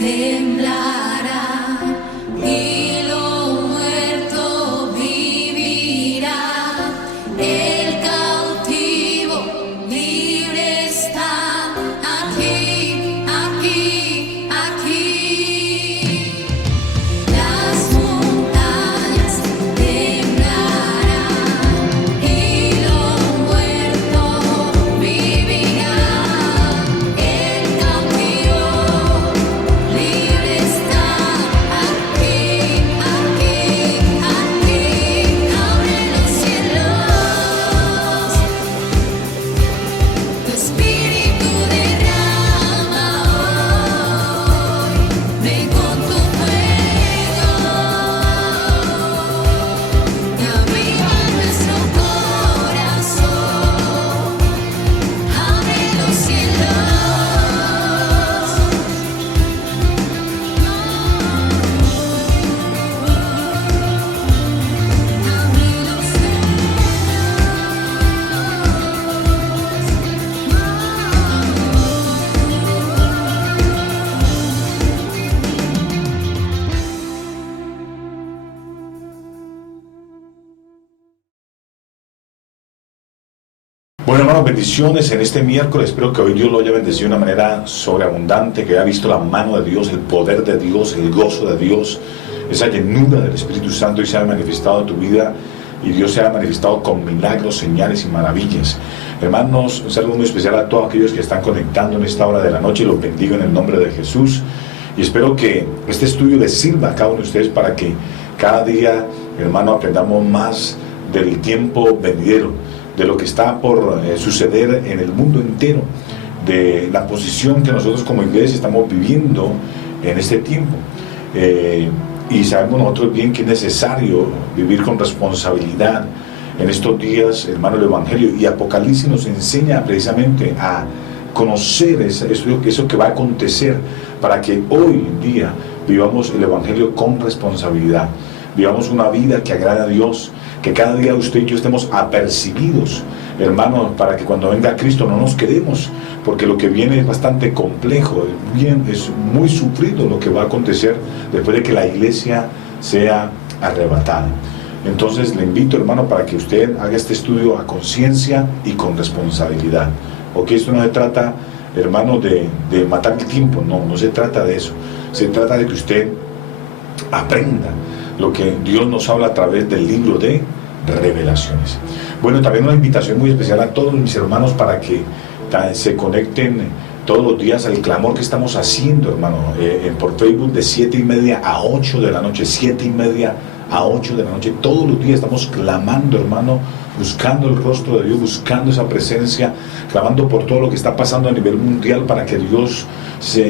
temblará y lo muerto vivirá. El cautivo libre está aquí, aquí, aquí. Las montañas temblarán y lo muerto vivirá. El cautivo libre está aquí, aquí, aquí. Abre los cielos, tu espíritu derrama hoy. Ven con tu fuego y aviva nuestro corazón. Abre los cielos. Bueno, hermanos, bendiciones en este miércoles. Espero que hoy Dios lo haya bendecido de una manera sobreabundante, que haya visto la mano de Dios, el poder de Dios, el gozo de Dios, esa llenura del Espíritu Santo y se haya manifestado en tu vida y Dios se haya manifestado con milagros, señales y maravillas. Hermanos, un saludo muy especial a todos aquellos que están conectando en esta hora de la noche y los bendigo en el nombre de Jesús. Y espero que este estudio les sirva a cada uno de ustedes para que cada día, hermano, aprendamos más del tiempo venidero, de lo que está por suceder en el mundo entero, de la posición que nosotros como iglesia estamos viviendo en este tiempo. Y sabemos nosotros bien que es necesario vivir con responsabilidad en estos días, hermano, el Evangelio. Y Apocalipsis nos enseña precisamente a conocer eso que va a acontecer para que hoy en día vivamos el Evangelio con responsabilidad. Vivamos una vida que agrade a Dios, que cada día usted y yo estemos apercibidos, hermanos, para que cuando venga Cristo no nos quedemos, porque lo que viene es bastante complejo, es muy sufrido lo que va a acontecer después de que la iglesia sea arrebatada. Entonces le invito, hermano, para que usted haga este estudio a conciencia y con responsabilidad. Ok, esto no se trata, hermano, de matar el tiempo, no se trata de eso. Se trata de que usted aprenda lo que Dios nos habla a través del libro de Revelaciones. Bueno, también una invitación muy especial a todos mis hermanos para que se conecten todos los días al clamor que estamos haciendo, hermano, por Facebook de 7:30 a 8 de la noche, 7:30 a 8 de la noche, todos los días estamos clamando, hermano, buscando el rostro de Dios, buscando esa presencia, clamando por todo lo que está pasando a nivel mundial para que Dios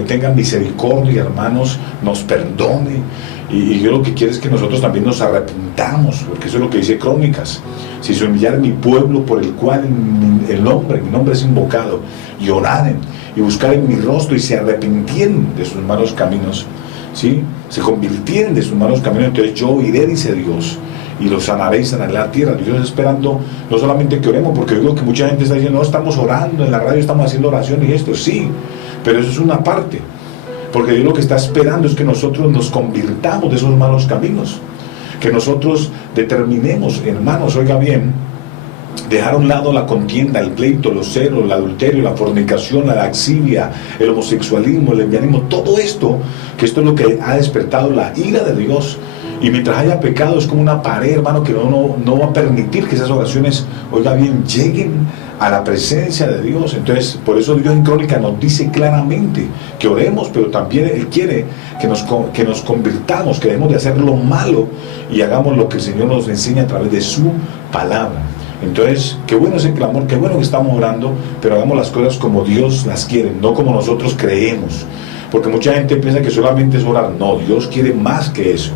tenga misericordia, hermanos, nos perdone. Y yo lo que quiero es que nosotros también nos arrepintamos, porque eso es lo que dice Crónicas. Si se humillara mi pueblo por el cual mi nombre es invocado, y oraren y buscaren mi rostro y se arrepintieran de sus malos caminos, ¿sí? Se convirtieran de sus malos caminos, entonces yo oiré, dice Dios, y los sanaré y sanaré la tierra. Dios está esperando no solamente que oremos, porque yo digo que mucha gente está diciendo, no, estamos orando, en la radio estamos haciendo oración y esto, sí, pero eso es una parte. Porque Dios lo que está esperando es que nosotros nos convirtamos de esos malos caminos, que nosotros determinemos, hermanos, oiga bien, dejar a un lado la contienda, el pleito, los celos, el adulterio, la fornicación, la laxivia, el homosexualismo, el lesbianismo, todo esto, que esto es lo que ha despertado la ira de Dios. Y mientras haya pecado es como una pared, hermano, que no va a permitir que esas oraciones, oiga bien, lleguen a la presencia de Dios. Entonces, por eso Dios en Crónica nos dice claramente que oremos, pero también Él quiere que nos convirtamos, que dejemos de hacer lo malo y hagamos lo que el Señor nos enseña a través de su palabra. Entonces, qué bueno ese clamor, qué bueno que estamos orando, pero hagamos las cosas como Dios las quiere, no como nosotros creemos. Porque mucha gente piensa que solamente es orar. No, Dios quiere más que eso.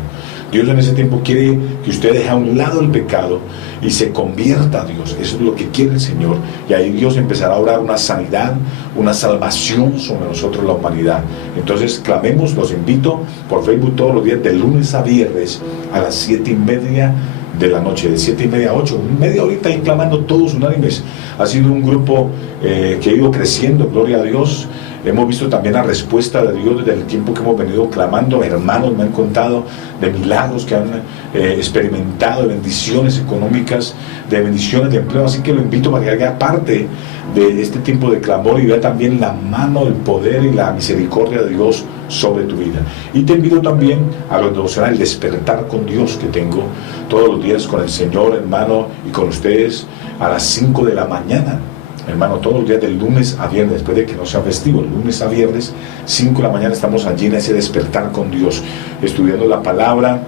Dios en ese tiempo quiere que usted deje a un lado el pecado y se convierta a Dios. Eso es lo que quiere el Señor. Y ahí Dios empezará a orar una sanidad, una salvación sobre nosotros, la humanidad. Entonces clamemos, los invito por Facebook todos los días, de lunes a viernes a las 7:30 de la noche, de 7:30 a 8, media horita ahí clamando todos unánimes. Ha sido un grupo que ha ido creciendo, gloria a Dios. Hemos visto también la respuesta de Dios desde el tiempo que hemos venido clamando. Hermanos me han contado de milagros que han experimentado, de bendiciones económicas, de bendiciones de empleo. Así que lo invito para que haga parte de este tiempo de clamor y vea también la mano, el poder y la misericordia de Dios sobre tu vida. Y te invito también a los devocionales Despertar con Dios que tengo todos los días con el Señor, hermano, y con ustedes a las 5 de la mañana. Hermano, todos los días del lunes a viernes, después de que no sea festivo, lunes a viernes, 5 de la mañana estamos allí en ese despertar con Dios, estudiando la palabra,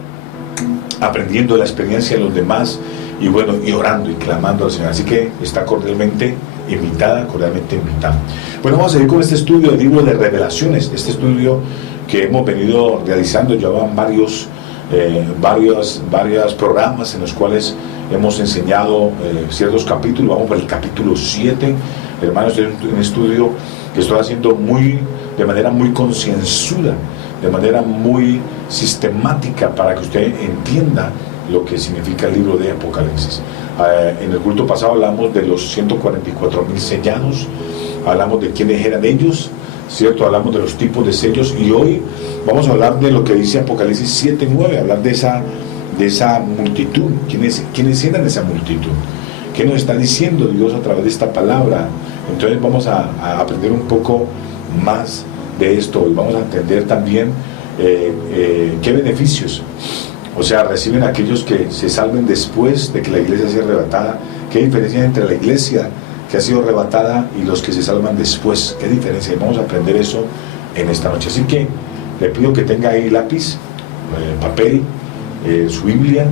aprendiendo la experiencia de los demás y bueno, y orando y clamando al Señor. Así que está cordialmente invitada, cordialmente invitada. Bueno, vamos a seguir con este estudio del libro de Revelaciones, este estudio que hemos venido realizando. Llevaban varios programas en los cuales hemos enseñado ciertos capítulos. Vamos por el capítulo 7, hermanos. Es un estudio que estoy haciendo de manera muy concienzuda, de manera muy sistemática, para que usted entienda lo que significa el libro de Apocalipsis. En el culto pasado hablamos de los 144,000 sellados, hablamos de quiénes eran ellos, ¿cierto? Hablamos de los tipos de sellos, y hoy vamos a hablar de lo que dice Apocalipsis 7:9, hablar de esa multitud. ¿Quiénes eran esa multitud? ¿Qué nos está diciendo Dios a través de esta palabra? Entonces vamos a aprender un poco más de esto, y vamos a entender también qué beneficios, o sea, reciben aquellos que se salven después de que la iglesia sea arrebatada. ¿Qué diferencia hay entre la iglesia que ha sido arrebatada y los que se salvan después? ¿Qué diferencia? Y vamos a aprender eso en esta noche. Así que le pido que tenga ahí lápiz, papel, su Biblia,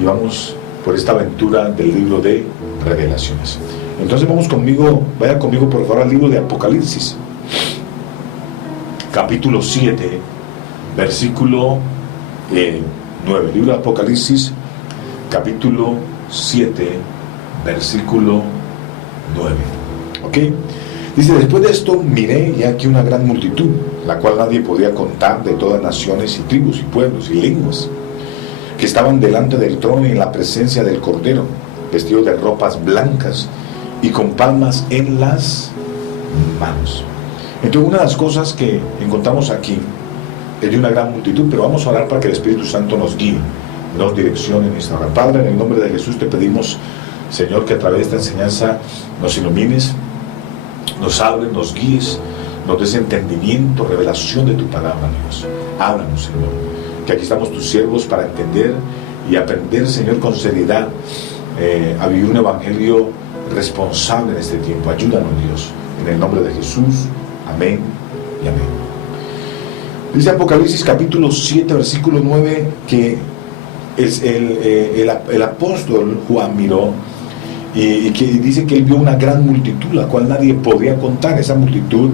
y vamos por esta aventura del libro de Revelaciones. Entonces vaya conmigo por favor al libro de Apocalipsis, capítulo 7, versículo 9. Libro de Apocalipsis, capítulo 7, versículo 9. ¿Ok? Dice: después de esto miré, y aquí una gran multitud, la cual nadie podía contar, de todas naciones y tribus y pueblos y lenguas, que estaban delante del trono y en la presencia del Cordero, vestidos de ropas blancas y con palmas en las manos. Entonces, una de las cosas que encontramos aquí es de una gran multitud, pero vamos a orar para que el Espíritu Santo nos guíe, nos direccione en esta hora. Padre, en el nombre de Jesús te pedimos, Señor, que a través de esta enseñanza nos ilumines, nos hables, nos guíes, nos des entendimiento, revelación de tu palabra, Dios. Háblanos, Señor, que aquí estamos tus siervos para entender y aprender, Señor, con seriedad a vivir un evangelio responsable en este tiempo. Ayúdanos, Dios, en el nombre de Jesús. Amén y amén. Dice Apocalipsis capítulo 7, versículo 9, que es el apóstol Juan miró y que dice que él vio una gran multitud, la cual nadie podía contar. Esa multitud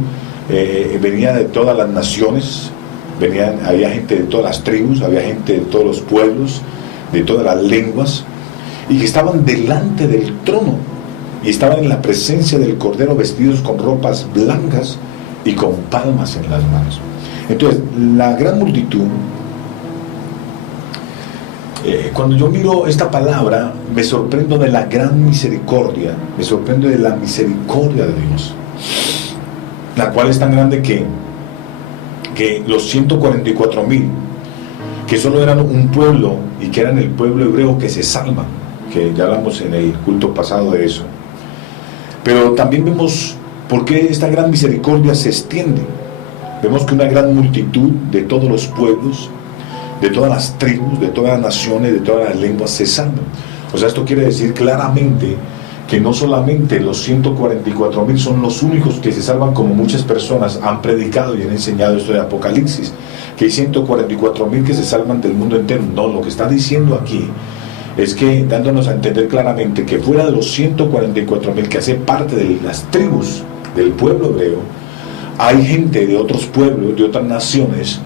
venía de todas las naciones, había gente de todas las tribus, había gente de todos los pueblos, de todas las lenguas, y que estaban delante del trono y estaban en la presencia del Cordero, vestidos con ropas blancas y con palmas en las manos. Entonces, la gran multitud, cuando yo miro esta palabra, me sorprendo de la gran misericordia, me sorprendo de la misericordia de Dios, la cual es tan grande que los 144,000, que solo eran un pueblo y que eran el pueblo hebreo que se salva, que ya hablamos en el culto pasado de eso. Pero también vemos por qué esta gran misericordia se extiende. Vemos que una gran multitud de todos los pueblos, de todas las tribus, de todas las naciones, de todas las lenguas se salvan. O sea, esto quiere decir claramente que no solamente los 144,000 son los únicos que se salvan, como muchas personas han predicado y han enseñado esto de Apocalipsis, que hay 144,000 que se salvan del mundo entero. No, lo que está diciendo aquí es que, dándonos a entender claramente que fuera de los 144,000 que hacen parte de las tribus del pueblo hebreo, hay gente de otros pueblos, de otras naciones,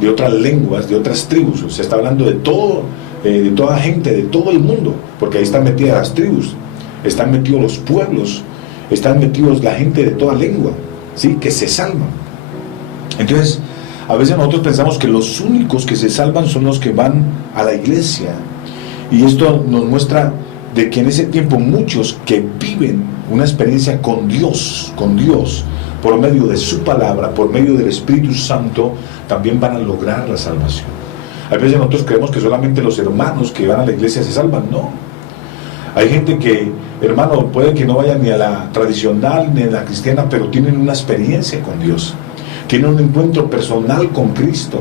de otras lenguas, de otras tribus. Se está hablando de toda gente, de todo el mundo, porque ahí están metidas las tribus, están metidos los pueblos, están metidos la gente de toda lengua, ¿sí?, que se salvan. Entonces, a veces nosotros pensamos que los únicos que se salvan son los que van a la iglesia, y esto nos muestra de que en ese tiempo muchos que viven una experiencia con Dios, por medio de su palabra, por medio del Espíritu Santo, también van a lograr la salvación. A veces nosotros creemos que solamente los hermanos que van a la iglesia se salvan. No. Hay gente que, hermano, puede que no vaya ni a la tradicional ni a la cristiana, pero tienen una experiencia con Dios, tienen un encuentro personal con Cristo,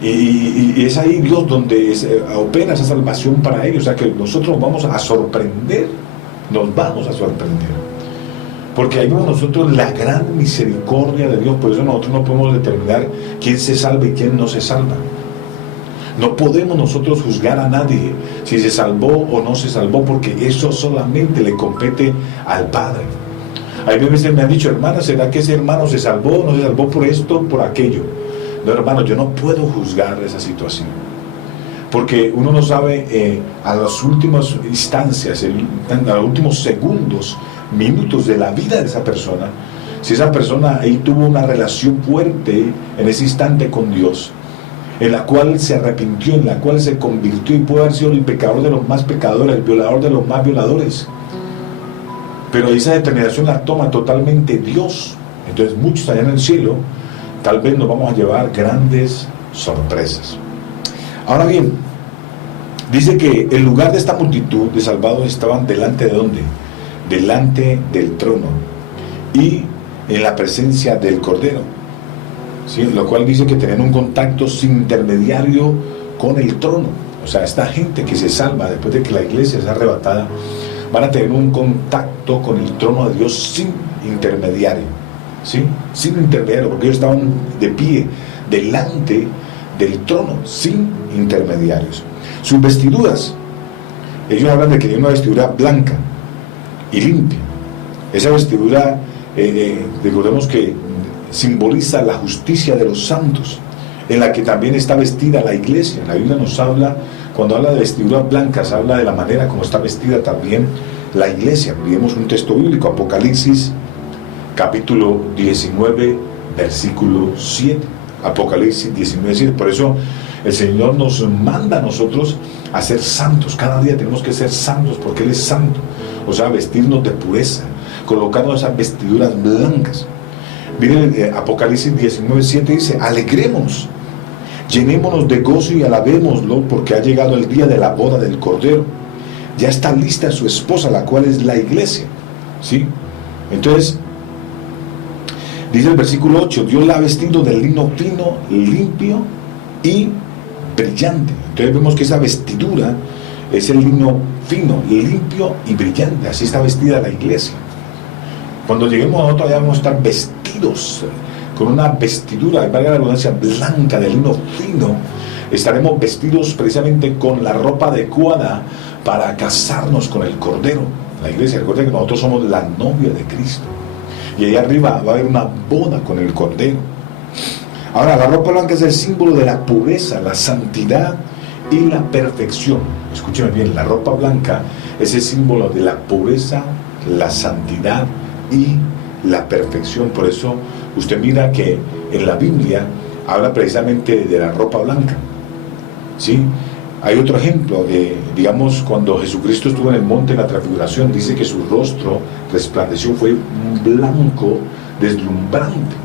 y es ahí Dios donde opera esa salvación para ellos. O sea que nosotros nos vamos a sorprender, porque ahí vemos nosotros la gran misericordia de Dios. Por eso nosotros no podemos determinar quién se salva y quién no se salva. No podemos nosotros juzgar a nadie si se salvó o no se salvó, porque eso solamente le compete al Padre. Hay veces me han dicho, hermana, ¿será que ese hermano se salvó o no se salvó por esto, por aquello? No, hermano, yo no puedo juzgar esa situación, porque uno no sabe a las últimas instancias, a los últimos segundos, minutos de la vida de esa persona, si esa persona ahí tuvo una relación fuerte en ese instante con Dios, en la cual se arrepintió, en la cual se convirtió, y puede haber sido el pecador de los más pecadores, el violador de los más violadores, pero esa determinación la toma totalmente Dios. Entonces muchos allá en el cielo tal vez nos vamos a llevar grandes sorpresas. Ahora bien, dice que el lugar de esta multitud de salvados estaban delante de ¿dónde? Delante del trono y en la presencia del Cordero, ¿sí? Lo cual dice que tenían un contacto sin intermediario con el trono. O sea, esta gente que se salva después de que la iglesia sea arrebatada, van a tener un contacto con el trono de Dios sin intermediario, ¿sí? Sin intermediario, porque ellos estaban de pie delante del trono, sin intermediarios. Sus vestiduras, ellos hablan de que tienen una vestidura blanca y limpia. Esa vestidura, recordemos que simboliza la justicia de los santos, en la que también está vestida la iglesia. La Biblia nos habla, cuando habla de vestiduras blancas, habla de la manera como está vestida también la iglesia. Leemos un texto bíblico, Apocalipsis capítulo 19 versículo 7. Apocalipsis 19, 7. Por eso el Señor nos manda a nosotros a ser santos. Cada día tenemos que ser santos, porque Él es santo. O sea, vestirnos de pureza, colocarnos esas vestiduras blancas. Miren, Apocalipsis 19, 7 dice: alegrémonos, llenémonos de gozo y alabémoslo, porque ha llegado el día de la boda del Cordero. Ya está lista su esposa, la cual es la iglesia, ¿sí? Entonces, dice el versículo 8: Dios la ha vestido de lino fino, limpio y brillante. Entonces vemos que esa vestidura es el lino fino, limpio y brillante. Así está vestida la iglesia. Cuando lleguemos a nosotros, allá vamos a estar vestidos con una vestidura, valga la redundancia, blanca, de lino fino. Estaremos vestidos precisamente con la ropa adecuada para casarnos con el Cordero. La iglesia, recuerden que nosotros somos la novia de Cristo, y allá arriba va a haber una boda con el Cordero. Ahora, la ropa blanca es el símbolo de la pureza, la santidad y la perfección. Escúcheme bien, la ropa blanca es el símbolo de la pureza, la santidad y la perfección. Por eso usted mira que en la Biblia habla precisamente de la ropa blanca, ¿sí? Hay otro ejemplo, digamos, cuando Jesucristo estuvo en el monte de la transfiguración, dice que su rostro resplandeció, fue un blanco deslumbrante,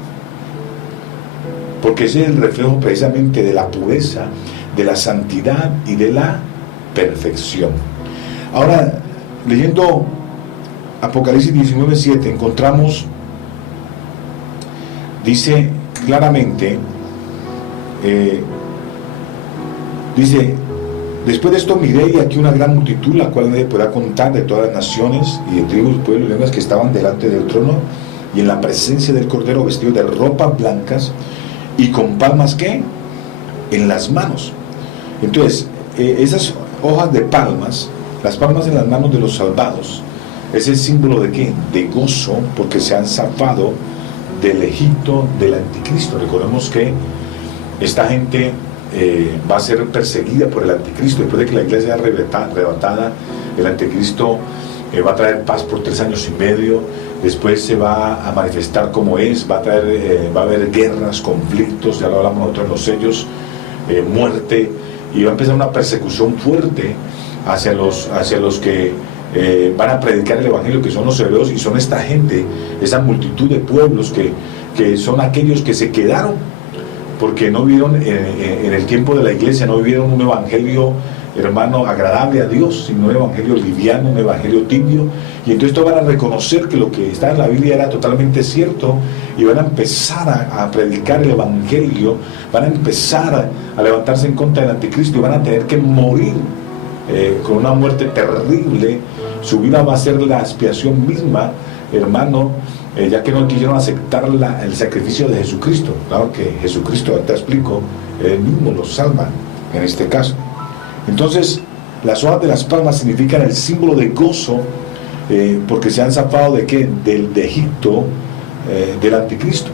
porque ese es el reflejo precisamente de la pureza, de la santidad y de la perfección. Ahora, leyendo Apocalipsis 19, 7, encontramos, dice claramente, dice: después de esto miré, y aquí una gran multitud, la cual nadie podrá contar, de todas las naciones y de tribus, pueblos y lenguas, que estaban delante del trono y en la presencia del Cordero, vestidos de ropas blancas y con palmas, ¿qué? En las manos. Entonces, esas hojas de palmas, las palmas en las manos de los salvados, es el símbolo de ¿qué? De gozo, porque se han zafado del Egipto del anticristo. Recordemos que esta gente va a ser perseguida por el anticristo. Después de que la iglesia sea arrebatada, el anticristo va a traer paz por 3 años y medio. Después se va a manifestar como es, va a haber guerras, conflictos, ya lo hablamos nosotros en los sellos, muerte, y va a empezar una persecución fuerte hacia los que van a predicar el evangelio, que son los hebreos, y son esta gente, esa multitud de pueblos que son aquellos que se quedaron porque no vieron en el tiempo de la iglesia, no vivieron un evangelio, hermano, agradable a Dios, sino un evangelio liviano, un evangelio tibio. Y entonces todos van a reconocer que lo que está en la Biblia era totalmente cierto, y van a empezar a predicar el evangelio, van a empezar a levantarse en contra del anticristo, y van a tener que morir con una muerte terrible. Su vida va a ser la expiación misma, hermano, ya que no quisieron aceptar el sacrificio de Jesucristo. Claro que Jesucristo, te explico, él mismo los salva en este caso. Entonces, las hojas de las palmas significan el símbolo de gozo, porque se han zafado ¿de qué? De Egipto, del anticristo,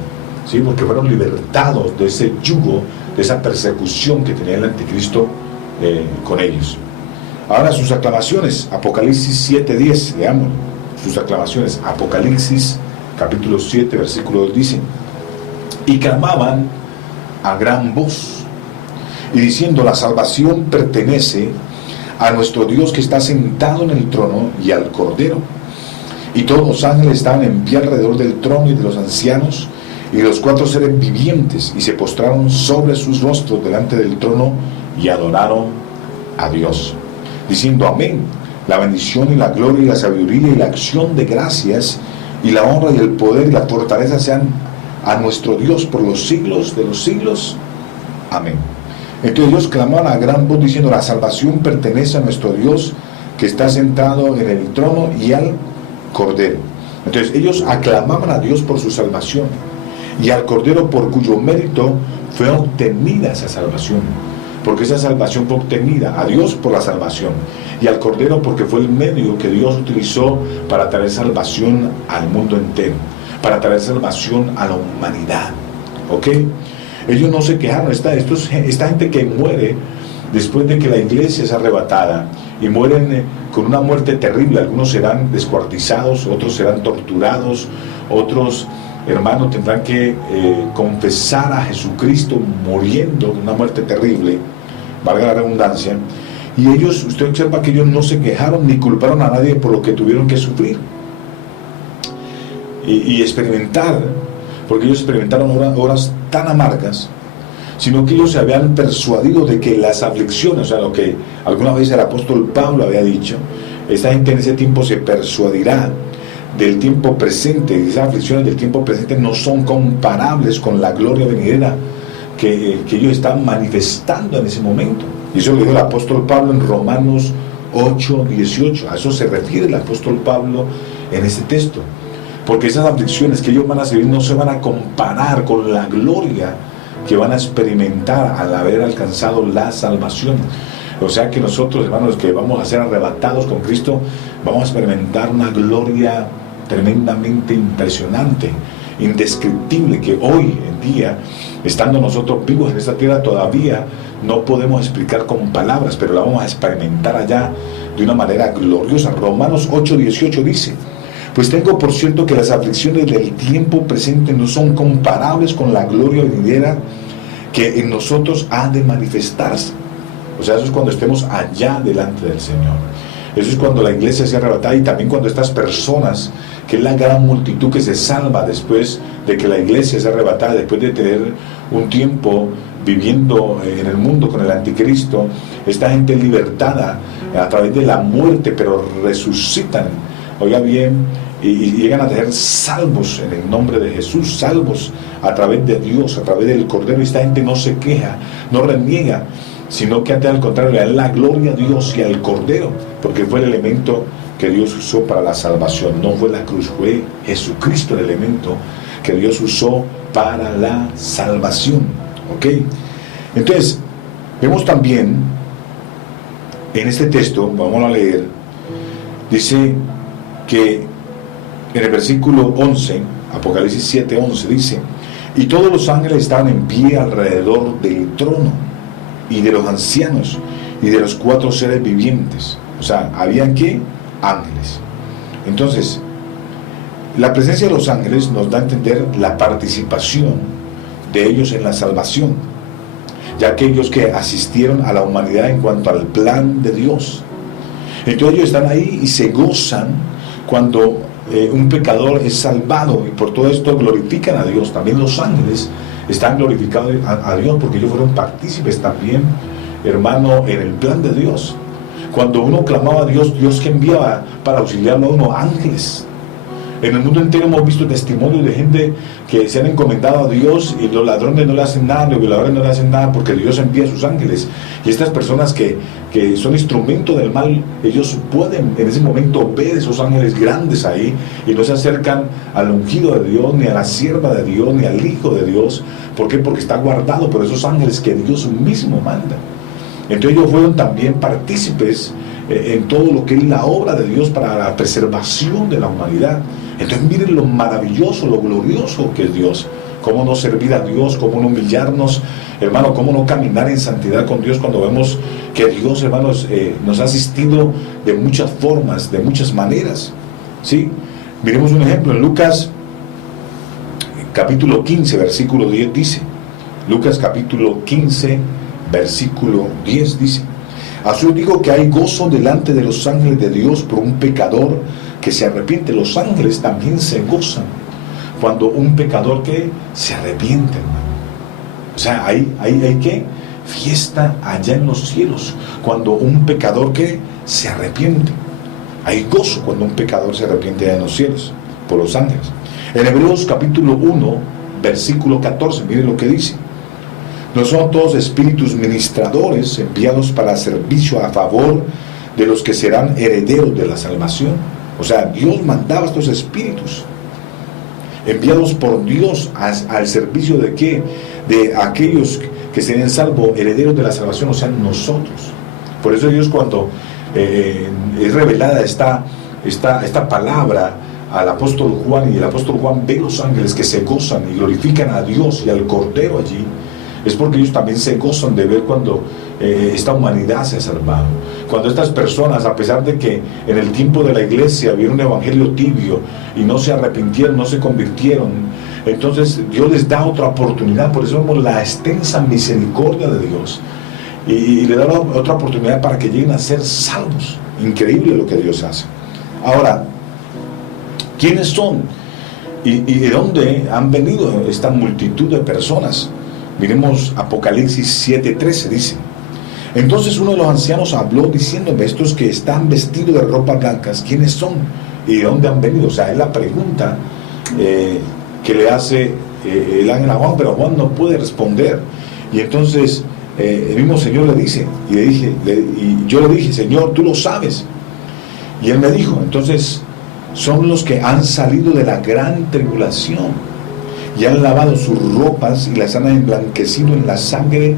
¿sí? Porque fueron libertados de ese yugo, de esa persecución que tenía el anticristo con ellos. Ahora sus aclamaciones, Apocalipsis 7:10, leamos sus aclamaciones. Apocalipsis capítulo 7, versículo 2 dice: y clamaban a gran voz, y diciendo: la salvación pertenece a nuestro Dios que está sentado en el trono y al Cordero. Y todos los ángeles estaban en pie alrededor del trono y de los ancianos y de los 4 seres vivientes, y se postraron sobre sus rostros delante del trono y adoraron a Dios, diciendo: amén. La bendición y la gloria y la sabiduría y la acción de gracias y la honra y el poder y la fortaleza sean a nuestro Dios por los siglos de los siglos. Amén. Entonces ellos clamaban a gran voz diciendo: la salvación pertenece a nuestro Dios que está sentado en el trono y al Cordero. Entonces ellos aclamaban a Dios por su salvación, y al Cordero por cuyo mérito fue obtenida esa salvación, porque esa salvación fue obtenida, a Dios por la salvación, y al Cordero porque fue el medio que Dios utilizó para traer salvación al mundo entero, para traer salvación a la humanidad. ¿Ok? Ellos no se quejaron. Esta gente que muere después de que la iglesia es arrebatada, y mueren con una muerte terrible. Algunos serán descuartizados, otros serán torturados, otros, hermanos, tendrán que confesar a Jesucristo muriendo de una muerte terrible, valga la redundancia. Y ellos, usted observa que ellos no se quejaron ni culparon a nadie por lo que tuvieron que sufrir y experimentar, porque ellos experimentaron horas tan amargas, sino que ellos se habían persuadido de que las aflicciones, o sea, lo que alguna vez el apóstol Pablo había dicho, esta gente en ese tiempo se persuadirá del tiempo presente, y esas aflicciones del tiempo presente no son comparables con la gloria venidera que ellos están manifestando en ese momento. Y eso lo dijo el apóstol Pablo en Romanos 8:18. A eso se refiere el apóstol Pablo en este texto, porque esas aflicciones que ellos van a seguir no se van a comparar con la gloria que van a experimentar al haber alcanzado la salvación. O sea que nosotros, hermanos, que vamos a ser arrebatados con Cristo, vamos a experimentar una gloria tremendamente impresionante, indescriptible, que hoy en día, estando nosotros vivos en esta tierra, todavía no podemos explicar con palabras, pero la vamos a experimentar allá de una manera gloriosa. Romanos 8:18 dice: pues tengo por cierto que las aflicciones del tiempo presente no son comparables con la gloria venidera que en nosotros ha de manifestarse. O sea, eso es cuando estemos allá delante del Señor. Eso es cuando la iglesia sea arrebatada, y también cuando estas personas, que es la gran multitud que se salva después de que la iglesia sea arrebatada, después de tener un tiempo viviendo en el mundo con el anticristo, esta gente es libertada a través de la muerte, pero resucitan, oiga bien, y llegan a ser salvos en el nombre de Jesús, salvos a través de Dios, a través del Cordero. Y esta gente no se queja, no reniega, sino que al contrario le da la gloria a Dios y al Cordero, porque fue el elemento que Dios usó para la salvación. No fue la cruz, fue Jesucristo el elemento que Dios usó para la salvación. ¿Ok? Entonces, vemos también en este texto, vamos a leer, dice que en el versículo 11, Apocalipsis 7:11, dice: y todos los ángeles estaban en pie alrededor del trono y de los ancianos y de los 4 seres vivientes. O sea, ¿habían qué? Ángeles. Entonces, la presencia de los ángeles nos da a entender la participación de ellos en la salvación, ya que ellos que asistieron a la humanidad en cuanto al plan de Dios. Entonces ellos están ahí y se gozan cuando un pecador es salvado, y por todo esto glorifican a Dios. También los ángeles están glorificados a Dios porque ellos fueron partícipes también, hermano, en el plan de Dios. Cuando uno clamaba a Dios, Dios que enviaba para auxiliarlo a uno ángeles. En el mundo entero hemos visto testimonios de gente que se han encomendado a Dios y los ladrones no le hacen nada, los violadores no le hacen nada porque Dios envía a sus ángeles. Y estas personas que son instrumento del mal, ellos pueden en ese momento ver esos ángeles grandes ahí y no se acercan al ungido de Dios, ni a la sierva de Dios, ni al Hijo de Dios. ¿Por qué? Porque está guardado por esos ángeles que Dios mismo manda. Entonces ellos fueron también partícipes en todo lo que es la obra de Dios para la preservación de la humanidad. Entonces miren lo maravilloso, lo glorioso que es Dios. Cómo no servir a Dios, cómo no humillarnos, hermano, cómo no caminar en santidad con Dios cuando vemos que Dios, hermanos, nos ha asistido de muchas formas, de muchas maneras. ¿Sí? Miremos un ejemplo en Lucas capítulo 15, versículo 10 dice, Lucas capítulo 15, versículo 10 dice: así os digo que hay gozo delante de los ángeles de Dios por un pecador que se arrepiente. Los ángeles también se gozan cuando un pecador que se arrepiente, hermano. O sea, hay que fiesta allá en los cielos cuando un pecador que se arrepiente. Hay gozo cuando un pecador se arrepiente allá en los cielos por los ángeles. En Hebreos capítulo 1, versículo 14, miren lo que dice: no son todos espíritus ministradores enviados para servicio a favor de los que serán herederos de la salvación. O sea, Dios mandaba estos espíritus enviados por Dios al servicio de ¿qué? De aquellos que serían salvos, herederos de la salvación, o sea, nosotros. Por eso Dios, cuando es revelada esta palabra al apóstol Juan, y el apóstol Juan ve los ángeles que se gozan y glorifican a Dios y al Cordero allí, es porque ellos también se gozan de ver cuando esta humanidad se ha salvado. Cuando estas personas, a pesar de que en el tiempo de la iglesia había un evangelio tibio y no se arrepintieron, no se convirtieron, entonces Dios les da otra oportunidad. Por eso vemos la extensa misericordia de Dios y le da otra oportunidad para que lleguen a ser salvos. Increíble lo que Dios hace. Ahora, ¿quiénes son? ¿Y de dónde han venido esta multitud de personas? Miremos Apocalipsis 7:13, dice: entonces uno de los ancianos habló diciéndome, estos que están vestidos de ropas blancas, ¿quiénes son? ¿Y de dónde han venido? O sea, es la pregunta que le hace el ángel a Juan, pero Juan no puede responder. Y entonces el mismo Señor le dice, y yo le dije, Señor, tú lo sabes. Y él me dijo, entonces son los que han salido de la gran tribulación y han lavado sus ropas y las han emblanquecido en la sangre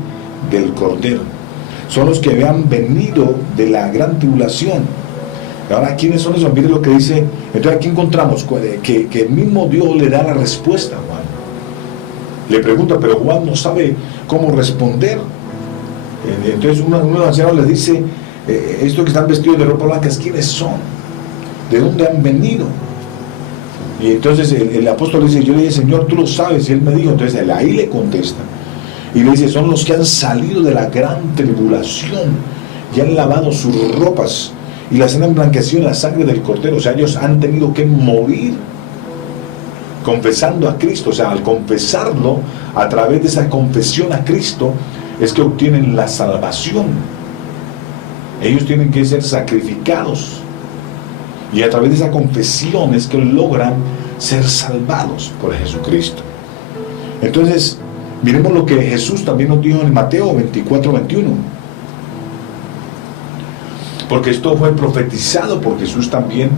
del Cordero. Son los que habían venido de la gran tribulación. Ahora, ¿quiénes son esos? Mire lo que dice. Entonces aquí encontramos que el mismo Dios le da la respuesta a Juan. Le pregunta, pero Juan no sabe cómo responder. Entonces uno de los ancianos le dice, estos que están vestidos de ropa blanca, ¿quiénes son? ¿De dónde han venido? Y entonces el apóstol dice, yo le dije, Señor, tú lo sabes. Y él me dijo, entonces él ahí le contesta. Y le dice, son los que han salido de la gran tribulación y han lavado sus ropas y las han emblanquecido en la sangre del Cordero. O sea, ellos han tenido que morir confesando a Cristo. O sea, al confesarlo, a través de esa confesión a Cristo, es que obtienen la salvación. Ellos tienen que ser sacrificados. Y a través de esa confesión es que logran ser salvados por Jesucristo. Entonces, miremos lo que Jesús también nos dijo en Mateo 24:21. Porque esto fue profetizado por Jesús también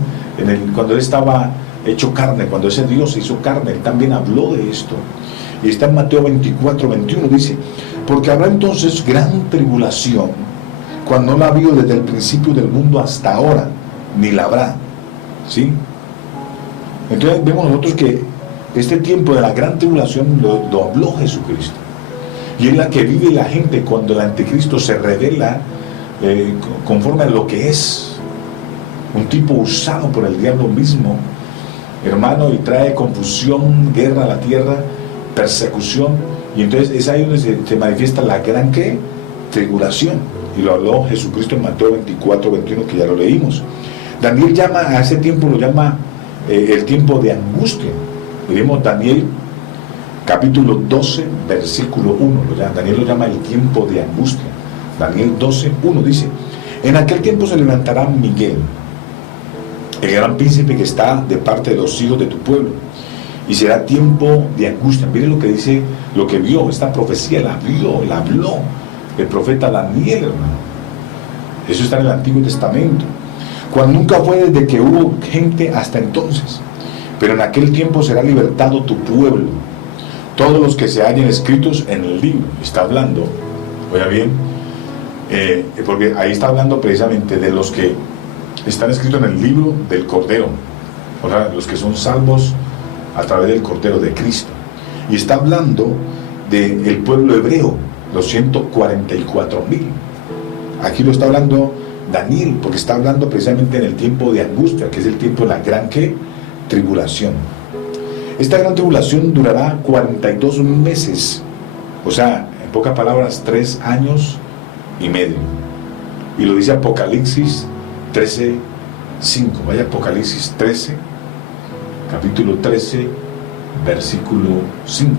cuando él estaba hecho carne, cuando ese Dios se hizo carne, él también habló de esto. Y está en Mateo 24:21, dice, porque habrá entonces gran tribulación, cuando no la ha habido desde el principio del mundo hasta ahora, ni la habrá. ¿Sí? Entonces vemos nosotros que este tiempo de la gran tribulación lo habló Jesucristo, y es la que vive la gente cuando el anticristo se revela conforme a lo que es un tipo usado por el diablo mismo, hermano, y trae confusión, guerra a la tierra, persecución. Y entonces es ahí donde se manifiesta la gran ¿qué? Tribulación. y lo habló Jesucristo en Mateo 24, 21, que ya lo leímos. Daniel llama a ese tiempo, lo llama el tiempo de angustia. Miremos Daniel capítulo 12, versículo 1. Daniel lo llama el tiempo de angustia. Daniel 12, 1 dice: en aquel tiempo se levantará Miguel, el gran príncipe que está de parte de los hijos de tu pueblo, y será tiempo de angustia. Miren lo que dice, lo que vio, esta profecía la habló el profeta Daniel, hermano. Eso está en el Antiguo Testamento, cuando nunca fue desde que hubo gente hasta entonces. Pero en aquel tiempo será libertado tu pueblo, todos los que se hallen escritos en el libro. Está hablando, oiga bien, porque ahí está hablando precisamente de los que están escritos en el libro del Cordero, o sea, los que son salvos a través del Cordero de Cristo. Y está hablando del pueblo hebreo, los 144,000. Aquí lo está hablando Daniel, porque está hablando precisamente en el tiempo de angustia, que es el tiempo de la gran tribulación. Esta gran tribulación durará 42 meses, o sea, en pocas palabras, 3 años y medio. Y lo dice Apocalipsis 13:5. Vaya, Apocalipsis 13, capítulo 13, versículo 5.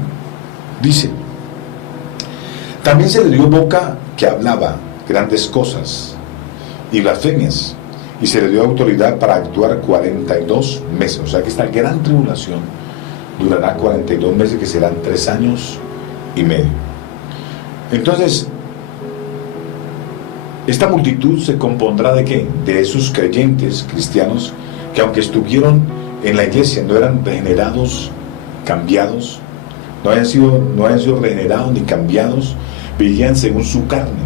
Dice: también se le dio boca que hablaba grandes cosas y blasfemias, y se le dio autoridad para actuar 42 meses. O sea que esta gran tribulación durará 42 meses, que serán 3 años y medio. Entonces, esta multitud se compondrá ¿de qué? De esos creyentes cristianos que, aunque estuvieron en la iglesia, no eran regenerados, cambiados, no hayan sido regenerados ni cambiados, vivían según su carne.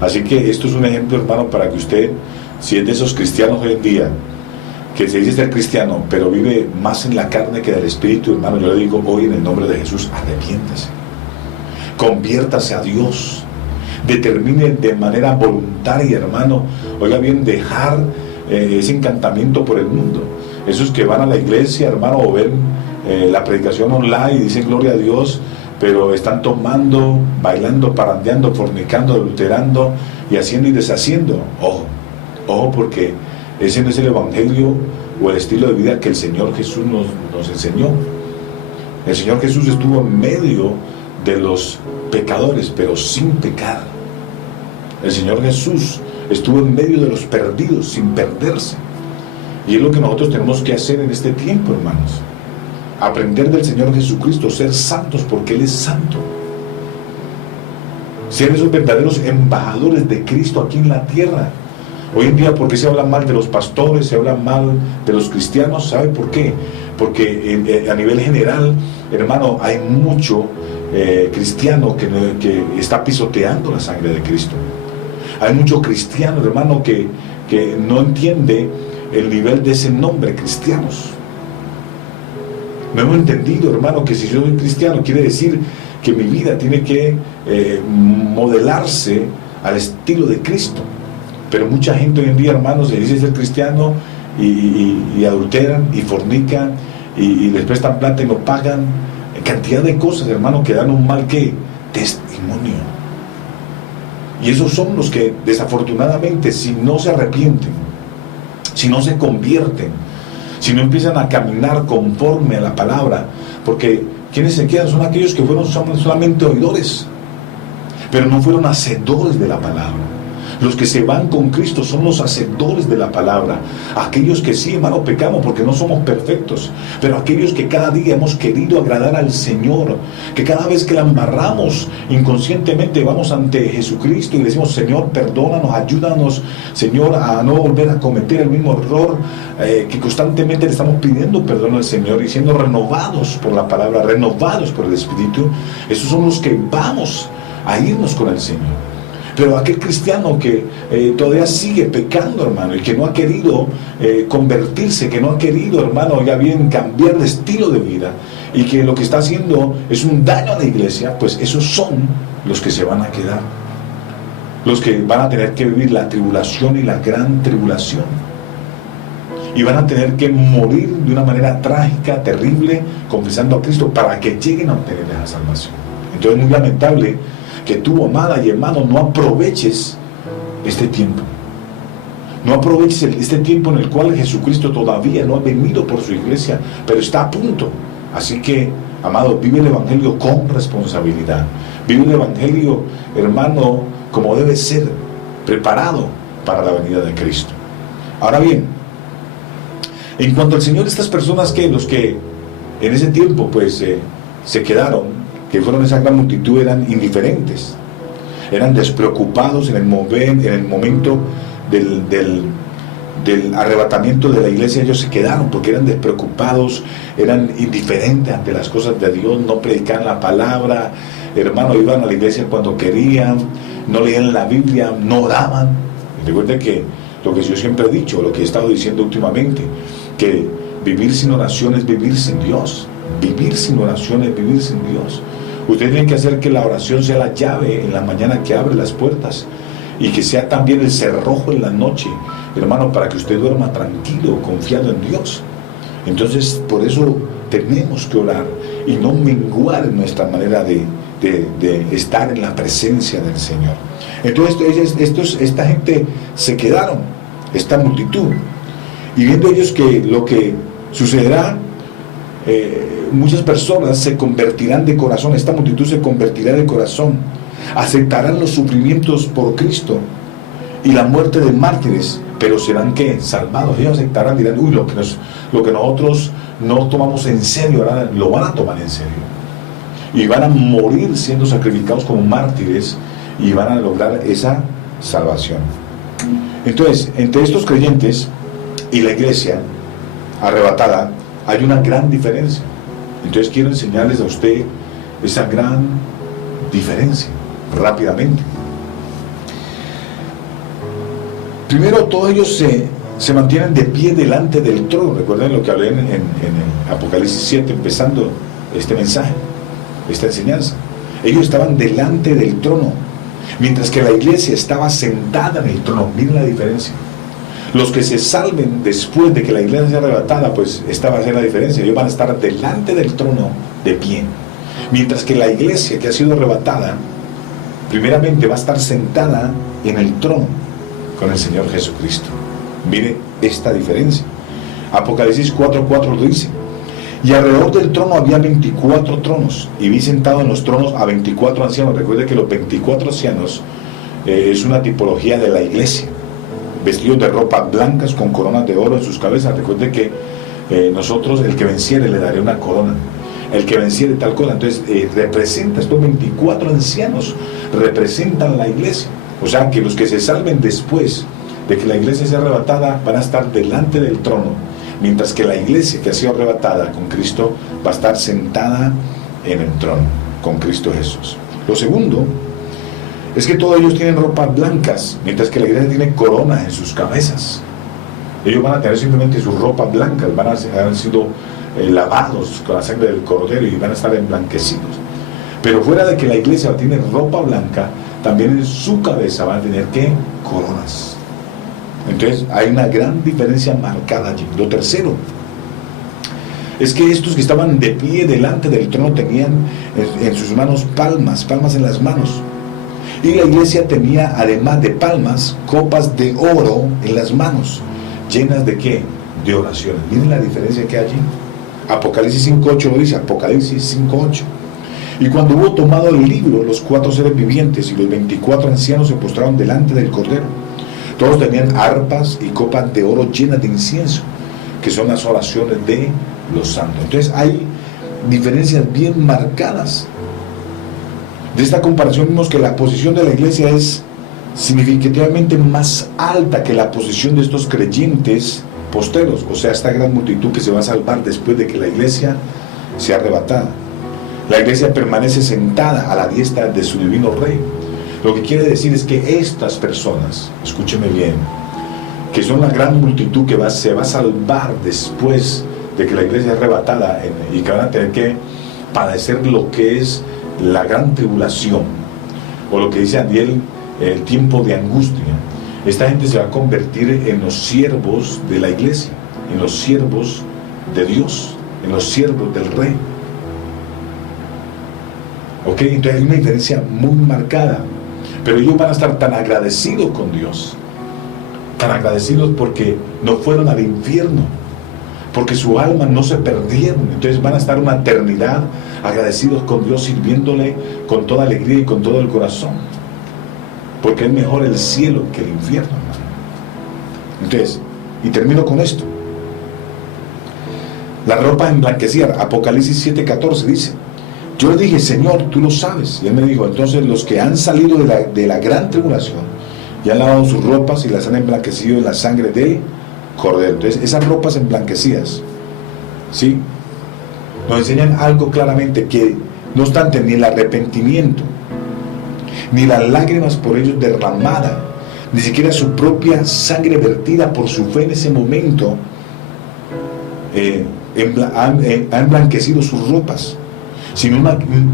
Así que esto es un ejemplo, hermano, para que usted, si es de esos cristianos hoy en día, que se dice ser cristiano, pero vive más en la carne que del espíritu, hermano, yo le digo hoy en el nombre de Jesús: arrepiéntase, conviértase a Dios, determine de manera voluntaria, hermano, oiga bien, dejar ese encantamiento por el mundo. Esos que van a la iglesia, hermano, o ven la predicación online y dicen gloria a Dios, pero están tomando, bailando, parandeando, fornicando, adulterando y haciendo y deshaciendo. Ojo, porque ese no es el evangelio o el estilo de vida que el Señor Jesús nos enseñó. El Señor Jesús estuvo en medio de los pecadores, pero sin pecar. El Señor Jesús estuvo en medio de los perdidos, sin perderse. Y es lo que nosotros tenemos que hacer en este tiempo, hermanos: aprender del Señor Jesucristo, ser santos porque Él es santo, ser esos verdaderos embajadores de Cristo aquí en la tierra. Hoy en día, ¿por qué se habla mal de los pastores, se habla mal de los cristianos? ¿Sabe por qué? Porque a nivel general, hermano, hay mucho cristiano que está pisoteando la sangre de Cristo. Hay mucho cristiano, hermano, que no entiende el nivel de ese nombre, cristianos. No hemos entendido, hermano, que si yo soy cristiano quiere decir que mi vida tiene que modelarse al estilo de Cristo. Pero mucha gente hoy en día, hermano, se dice ser cristiano y adulteran y fornican y les prestan plata y no pagan. Cantidad de cosas, hermano, que dan un mal testimonio. Y esos son los que, desafortunadamente, si no se arrepienten, si no se convierten, si no empiezan a caminar conforme a la palabra, porque quienes se quedan son aquellos que fueron solamente oidores, pero no fueron hacedores de la palabra. Los que se van con Cristo son los hacedores de la palabra. Aquellos que sí, hermano, pecamos porque no somos perfectos, pero aquellos que cada día hemos querido agradar al Señor, que cada vez que la embarramos inconscientemente vamos ante Jesucristo y le decimos: Señor, perdónanos, ayúdanos, Señor, a no volver a cometer el mismo error, que constantemente le estamos pidiendo perdón al Señor y siendo renovados por la palabra, renovados por el Espíritu. Esos son los que vamos a irnos con el Señor. Pero aquel cristiano que todavía sigue pecando, hermano, y que no ha querido convertirse, que no ha querido, hermano, ya bien cambiar de estilo de vida, y que lo que está haciendo es un daño a la iglesia, pues esos son los que se van a quedar, los que van a tener que vivir la tribulación y la gran tribulación, y van a tener que morir de una manera trágica, terrible, confesando a Cristo para que lleguen a obtener esa salvación. Entonces es muy lamentable que tú, amada y hermano, no aproveches este tiempo. No aproveches este tiempo en el cual Jesucristo todavía no ha venido por su iglesia, pero está a punto. Así que, amado, vive el Evangelio con responsabilidad. Vive el Evangelio, hermano, como debe ser, preparado para la venida de Cristo. Ahora bien, en cuanto al Señor, estas personas que los que en ese tiempo pues se quedaron, que fueron esa gran multitud, eran indiferentes, eran despreocupados en el momento del arrebatamiento de la iglesia. Ellos se quedaron porque eran despreocupados, eran indiferentes ante las cosas de Dios, no predicaban la palabra, hermano, iban a la iglesia cuando querían, no leían la Biblia, no oraban. Y recuerden que lo que yo siempre he dicho, lo que he estado diciendo últimamente, que vivir sin oración es vivir sin Dios. Vivir sin oración es vivir sin Dios. Usted tiene que hacer que la oración sea la llave en la mañana que abre las puertas, y que sea también el cerrojo en la noche, hermano, para que usted duerma tranquilo, confiado en Dios. Entonces, por eso tenemos que orar y no menguar en nuestra manera de estar en la presencia del Señor. Entonces, esta gente se quedaron, esta multitud, y viendo ellos que lo que sucederá, muchas personas se convertirán de corazón, esta multitud se convertirá de corazón, aceptarán los sufrimientos por Cristo y la muerte de mártires, pero serán ¿qué? Salvados. Ellos aceptarán, dirán, uy, lo que nosotros no tomamos en serio, ahora lo van a tomar en serio, y van a morir siendo sacrificados como mártires, y van a lograr esa salvación. Entonces, entre estos creyentes y la iglesia arrebatada hay una gran diferencia. Entonces quiero enseñarles a usted esa gran diferencia rápidamente. Primero, todos ellos se mantienen de pie delante del trono. Recuerden lo que hablé en el Apocalipsis 7, empezando este mensaje, esta enseñanza. Ellos estaban delante del trono, mientras que la iglesia estaba sentada en el trono. Miren la diferencia. Los que se salven después de que la iglesia sea arrebatada, pues esta va a ser la diferencia. Ellos van a estar delante del trono de pie, mientras que la iglesia que ha sido arrebatada primeramente va a estar sentada en el trono con el Señor Jesucristo. Mire esta diferencia. Apocalipsis 4:4 lo dice: y alrededor del trono había 24 tronos, y vi sentado en los tronos a 24 ancianos. Recuerde que los 24 ancianos es una tipología de la iglesia, vestidos de ropas blancas con coronas de oro en sus cabezas. Recuerde que nosotros, el que venciere, le daré una corona, el que venciere tal cosa. Entonces representa, estos 24 ancianos representan la iglesia. O sea que los que se salven después de que la iglesia sea arrebatada van a estar delante del trono, mientras que la iglesia que ha sido arrebatada con Cristo va a estar sentada en el trono con Cristo Jesús. Lo segundo es que todos ellos tienen ropas blancas, mientras que la iglesia tiene coronas en sus cabezas. Ellos van a tener simplemente sus ropas blancas, van a haber sido lavados con la sangre del cordero y van a estar emblanquecidos. Pero fuera de que la iglesia tiene ropa blanca, también en su cabeza van a tener ¿qué? Coronas. Entonces hay una gran diferencia marcada allí. Lo tercero es que estos que estaban de pie delante del trono tenían en sus manos palmas en las manos. Y la iglesia tenía, además de palmas, copas de oro en las manos, llenas de ¿qué? De oraciones. Miren la diferencia que hay allí. Apocalipsis 5:8 lo dice, Apocalipsis 5:8. Y cuando hubo tomado el libro, los 4 seres vivientes y los 24 ancianos se postraron delante del Cordero. Todos tenían arpas y copas de oro llenas de incienso, que son las oraciones de los santos. Entonces hay diferencias bien marcadas. De esta comparación vimos que la posición de la iglesia es significativamente más alta que la posición de estos creyentes posteros, o sea, esta gran multitud que se va a salvar después de que la iglesia sea arrebatada. La iglesia permanece sentada a la diestra de su divino Rey. Lo que quiere decir es que estas personas, escúcheme bien, que son la gran multitud que se va a salvar después de que la iglesia es arrebatada y que van a tener que padecer lo que es la gran tribulación, o lo que dice Daniel, el tiempo de angustia. Esta gente se va a convertir en los siervos de la iglesia, en los siervos de Dios, en los siervos del Rey. Ok, entonces hay una diferencia muy marcada. Pero ellos van a estar tan agradecidos con Dios, tan agradecidos porque no fueron al infierno, porque su alma no se perdieron. Entonces van a estar una eternidad agradecidos con Dios, sirviéndole con toda alegría y con todo el corazón, porque es mejor el cielo que el infierno, hermano. Entonces, y termino con esto: la ropa emblanquecida. Apocalipsis 7:14 dice: yo le dije, Señor, tú lo sabes. Y él me dijo, entonces los que han salido de la gran tribulación y han lavado sus ropas y las han emblanquecido en la sangre del Cordero. Entonces, esas ropas emblanquecidas, ¿sí?, nos enseñan algo claramente, que no obstante ni el arrepentimiento, ni las lágrimas por ellos derramadas, ni siquiera su propia sangre vertida por su fe en ese momento, ha emblanquecido sus ropas, sino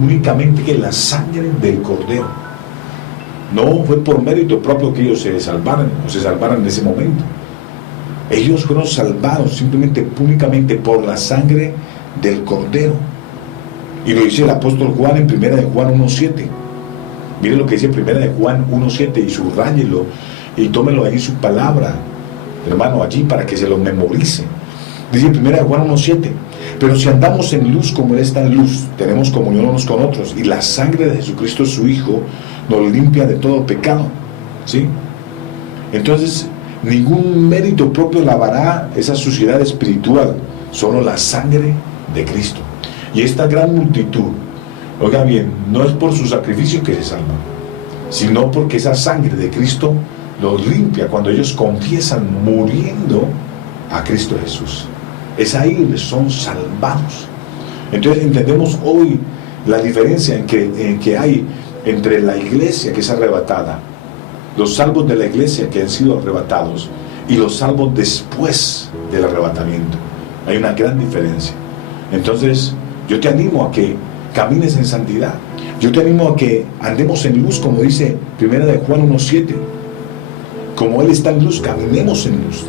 únicamente que la sangre del Cordero. No fue por mérito propio que ellos se salvaran en ese momento. Ellos fueron salvados simplemente, únicamente por la sangre del Cordero. Y lo dice el apóstol Juan en 1 de Juan 1:7. Mire lo que dice 1 de Juan 1:7 y subráyelo y tómelo ahí su palabra, hermano, allí para que se lo memorice. Dice 1 de Juan 1:7: pero si andamos en luz como Él está en luz, tenemos comunión unos con otros, y la sangre de Jesucristo su Hijo nos limpia de todo pecado, ¿sí? Entonces, ningún mérito propio lavará esa suciedad espiritual, solo la sangre de Cristo. Y esta gran multitud, oiga bien, no es por su sacrificio que se salvan, sino porque esa sangre de Cristo los limpia cuando ellos confiesan muriendo a Cristo Jesús. Es ahí donde son salvados. Entonces entendemos hoy la diferencia en que hay entre la iglesia que es arrebatada, los salvos de la iglesia que han sido arrebatados, y los salvos después del arrebatamiento. Hay una gran diferencia. Entonces yo te animo a que camines en santidad. Yo te animo a que andemos en luz, como dice 1 de Juan 1:7. Como Él está en luz, caminemos en luz.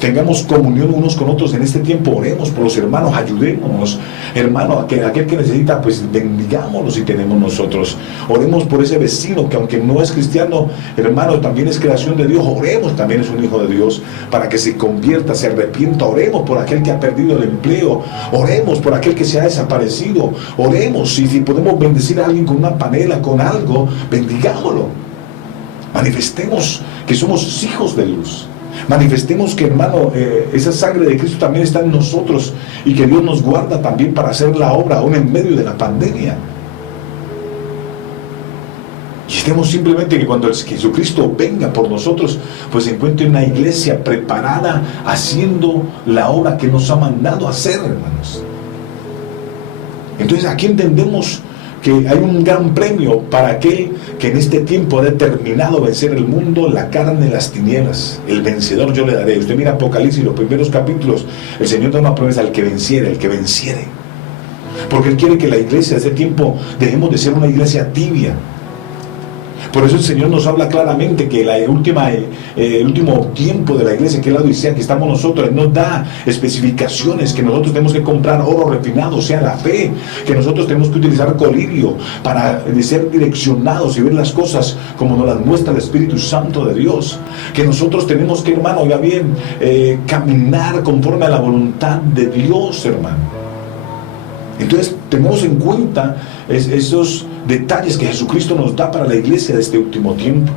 Tengamos comunión unos con otros en este tiempo. Oremos por los hermanos, ayudémonos, hermano, aquel que necesita, pues bendigámoslo si tenemos nosotros. Oremos por ese vecino que, aunque no es cristiano, hermano, también es creación de Dios. Oremos, también es un hijo de Dios, para que se convierta, se arrepienta. Oremos por aquel que ha perdido el empleo. Oremos por aquel que se ha desaparecido. Oremos, y si podemos bendecir a alguien con una panela, con algo, bendigámoslo. Manifestemos que somos hijos de luz. Manifestemos que, hermano, esa sangre de Cristo también está en nosotros, y que Dios nos guarda también para hacer la obra aún en medio de la pandemia. Y estemos simplemente que cuando Jesucristo venga por nosotros, pues se encuentre una iglesia preparada, haciendo la obra que nos ha mandado hacer, hermanos. Entonces aquí entendemos que hay un gran premio para aquel que en este tiempo ha determinado vencer el mundo, la carne, las tinieblas. El vencedor yo le daré. Usted mira Apocalipsis, los primeros capítulos, el Señor da una promesa: al que venciere, el que venciere. Porque Él quiere que la iglesia de este tiempo dejemos de ser una iglesia tibia. Por eso el Señor nos habla claramente que el último tiempo de la iglesia, que es la Odisea, que estamos nosotros, Él nos da especificaciones, que nosotros tenemos que comprar oro refinado, o sea, la fe, que nosotros tenemos que utilizar colirio para ser direccionados y ver las cosas como nos las muestra el Espíritu Santo de Dios, que nosotros tenemos que, hermano, oiga bien, caminar conforme a la voluntad de Dios, hermano. Entonces tengamos en cuenta esos detalles que Jesucristo nos da para la iglesia de este último tiempo.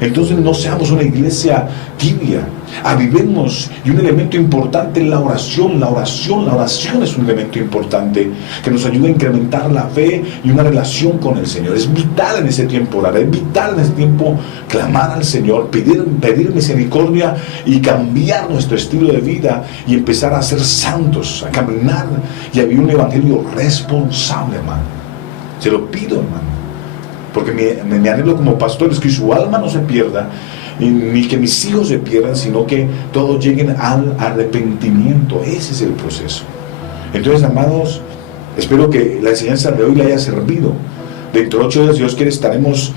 Entonces no seamos una iglesia tibia, avivemos. Y un elemento importante es la oración. La oración es un elemento importante que nos ayuda a incrementar la fe y una relación con el Señor. Es vital en ese tiempo orar, es vital en ese tiempo clamar al Señor, pedir misericordia y cambiar nuestro estilo de vida y empezar a ser santos, a caminar y a vivir un evangelio responsable, hermano. Se lo pido, hermano. Porque mi anhelo como pastor es que su alma no se pierda, ni que mis hijos se pierdan, sino que todos lleguen al arrepentimiento. Ese es el proceso. Entonces, amados, espero que la enseñanza de hoy le haya servido. Dentro de 8 días, Dios quiere, estaremos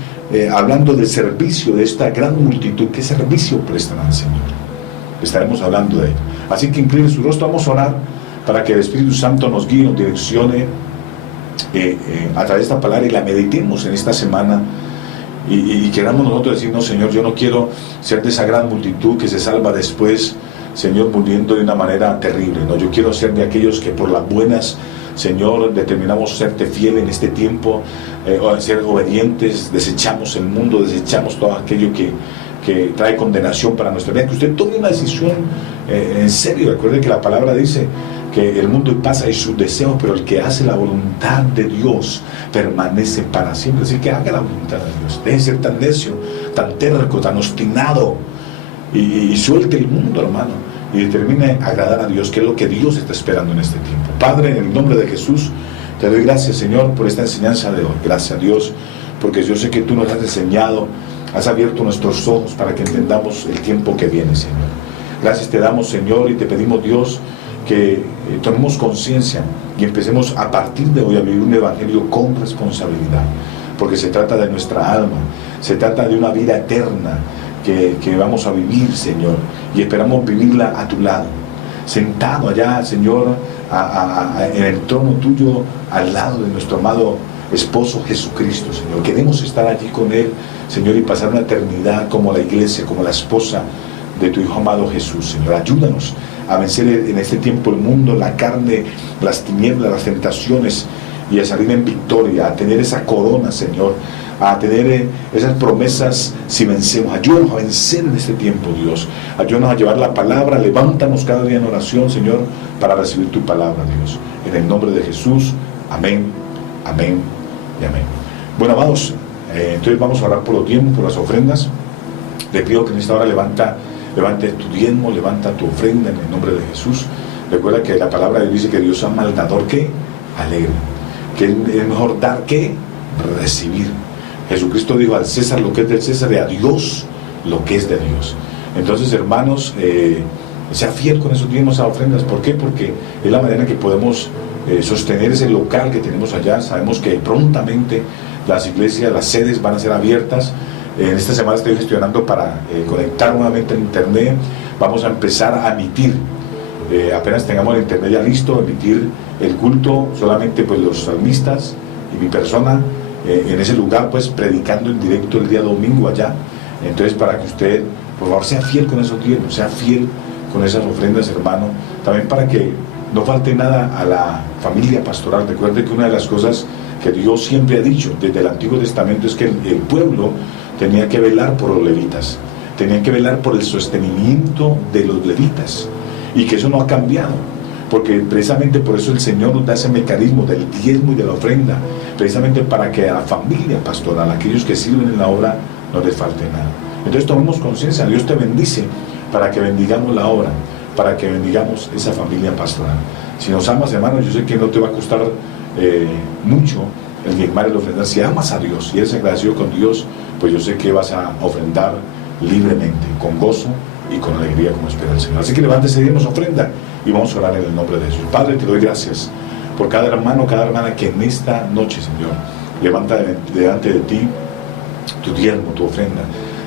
hablando del servicio de esta gran multitud. ¿Qué servicio prestan al Señor? Estaremos hablando de él. Así que incline su rostro, vamos a orar para que el Espíritu Santo nos guíe, nos direccione a través de esta palabra, y la meditemos en esta semana, y queramos nosotros decir, no, Señor, yo no quiero ser de esa gran multitud que se salva después, Señor, muriendo de una manera terrible. No, yo quiero ser de aquellos que por las buenas, Señor, determinamos serte fiel en este tiempo, ser obedientes, desechamos el mundo, desechamos todo aquello que trae condenación para nuestra vida. Que usted tome una decisión en serio. Recuerde que la palabra dice que el mundo pasa y sus deseos, pero el que hace la voluntad de Dios permanece para siempre. Así que haga la voluntad de Dios. Deje de ser tan necio, tan terco, tan obstinado, y suelte el mundo, hermano, y determine agradar a Dios, que es lo que Dios está esperando en este tiempo. Padre, en el nombre de Jesús, te doy gracias, Señor, por esta enseñanza de hoy. Gracias a Dios, porque yo sé que tú nos has enseñado, has abierto nuestros ojos para que entendamos el tiempo que viene, Señor. Gracias te damos, Señor, y te pedimos, Dios, que tomemos conciencia y empecemos a partir de hoy a vivir un evangelio con responsabilidad, porque se trata de nuestra alma, se trata de una vida eterna que vamos a vivir, Señor, y esperamos vivirla a tu lado, sentado allá, Señor, en el trono tuyo, al lado de nuestro amado esposo Jesucristo, Señor. Queremos estar allí con Él, Señor, y pasar una eternidad como la iglesia, como la esposa de tu Hijo amado Jesús, Señor. Ayúdanos a vencer en este tiempo el mundo, la carne, las tinieblas, las tentaciones, y a salir en victoria, a tener esa corona, Señor, a tener esas promesas si vencemos. Ayúdanos a vencer en este tiempo, Dios. Ayúdanos a llevar la palabra. Levántanos cada día en oración, Señor, para recibir tu palabra, Dios. En el nombre de Jesús. Amén, amén y amén. Bueno, amados, entonces vamos a orar por los diezmos, por las ofrendas. Le pido que en esta hora levante tu diezmo, levanta tu ofrenda en el nombre de Jesús. Recuerda que la palabra de Dios dice que Dios ama al dador que alegre, que es mejor dar que recibir. Jesucristo dijo: al César lo que es del César, y a Dios lo que es de Dios. Entonces, hermanos, sea fiel con esos diezmos, a ofrendas. ¿Por qué? Porque es la manera en que podemos sostener ese local que tenemos allá. Sabemos que prontamente las iglesias, las sedes van a ser abiertas. En esta semana estoy gestionando para conectar nuevamente en internet. Vamos a empezar a emitir, apenas tengamos el internet ya listo, emitir el culto, solamente pues los salmistas y mi persona en ese lugar, pues predicando en directo el día domingo allá. Entonces, para que usted, por favor, sea fiel con esos diezmos, sea fiel con esas ofrendas, hermano. También para que no falte nada a la familia pastoral. Recuerde que una de las cosas que Dios siempre ha dicho desde el Antiguo Testamento es que el pueblo tenía que velar por los levitas, tenía que velar por el sostenimiento de los levitas, y que eso no ha cambiado, porque precisamente por eso el Señor nos da ese mecanismo del diezmo y de la ofrenda, precisamente para que a la familia pastoral, a aquellos que sirven en la obra, no les falte nada. Entonces tomemos conciencia. Dios te bendice para que bendigamos la obra, para que bendigamos esa familia pastoral. Si nos amas, hermano, yo sé que no te va a costar mucho el diezmar y el ofrendar. Si amas a Dios y eres agradecido con Dios, pues yo sé que vas a ofrendar libremente, con gozo y con alegría, como espera el Señor. Así que levántese, diezmos, ofrenda, y vamos a orar en el nombre de Jesús. Padre, te doy gracias por cada hermano, cada hermana que en esta noche, Señor, levanta delante de ti tu diezmo, tu ofrenda.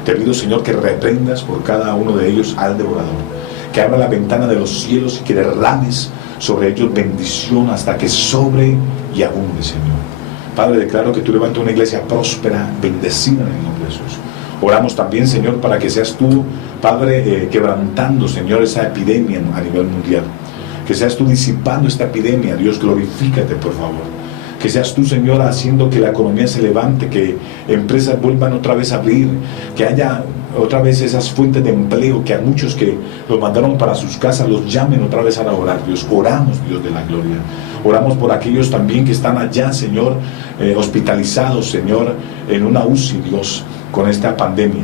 Te pido, Señor, que reprendas por cada uno de ellos al devorador, que abra la ventana de los cielos y que derrames sobre ellos bendición hasta que sobre y abunde, Señor. Padre, declaro que tú levantas una iglesia próspera, bendecida en el nombre de Jesús. Oramos también, Señor, para que seas tú, Padre, quebrantando, Señor, esa epidemia a nivel mundial. Que seas tú disipando esta epidemia. Dios, glorifícate, por favor. Que seas tú, Señor, haciendo que la economía se levante, que empresas vuelvan otra vez a abrir, que haya otra vez esas fuentes de empleo, que a muchos que los mandaron para sus casas los llamen otra vez a orar. Dios, oramos, Dios de la gloria. Oramos por aquellos también que están allá, Señor, hospitalizados, Señor, en una UCI, Dios, con esta pandemia.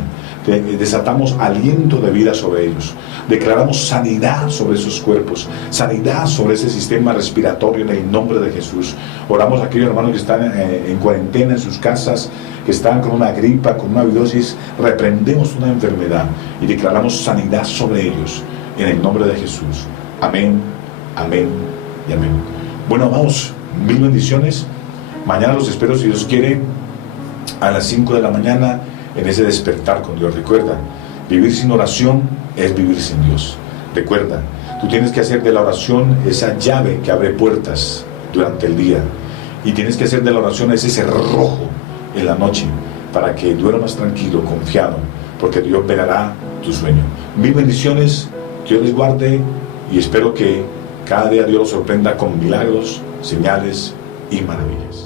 Desatamos aliento de vida sobre ellos. Declaramos sanidad sobre esos cuerpos, sanidad sobre ese sistema respiratorio en el nombre de Jesús. Oramos a aquellos hermanos que están en cuarentena en sus casas, que están con una gripa, con una virosis. Reprendemos una enfermedad y declaramos sanidad sobre ellos en el nombre de Jesús. Amén, amén y amén. Bueno, amados, mil bendiciones. Mañana los espero, si Dios quiere, a las 5 de la mañana en ese despertar con Dios. Recuerda, vivir sin oración es vivir sin Dios. Recuerda, tú tienes que hacer de la oración esa llave que abre puertas durante el día, y tienes que hacer de la oración ese cerrojo en la noche para que duermas tranquilo, confiado, porque Dios velará tu sueño. Mil bendiciones, Dios les guarde y espero que cada día Dios los sorprenda con milagros, señales y maravillas.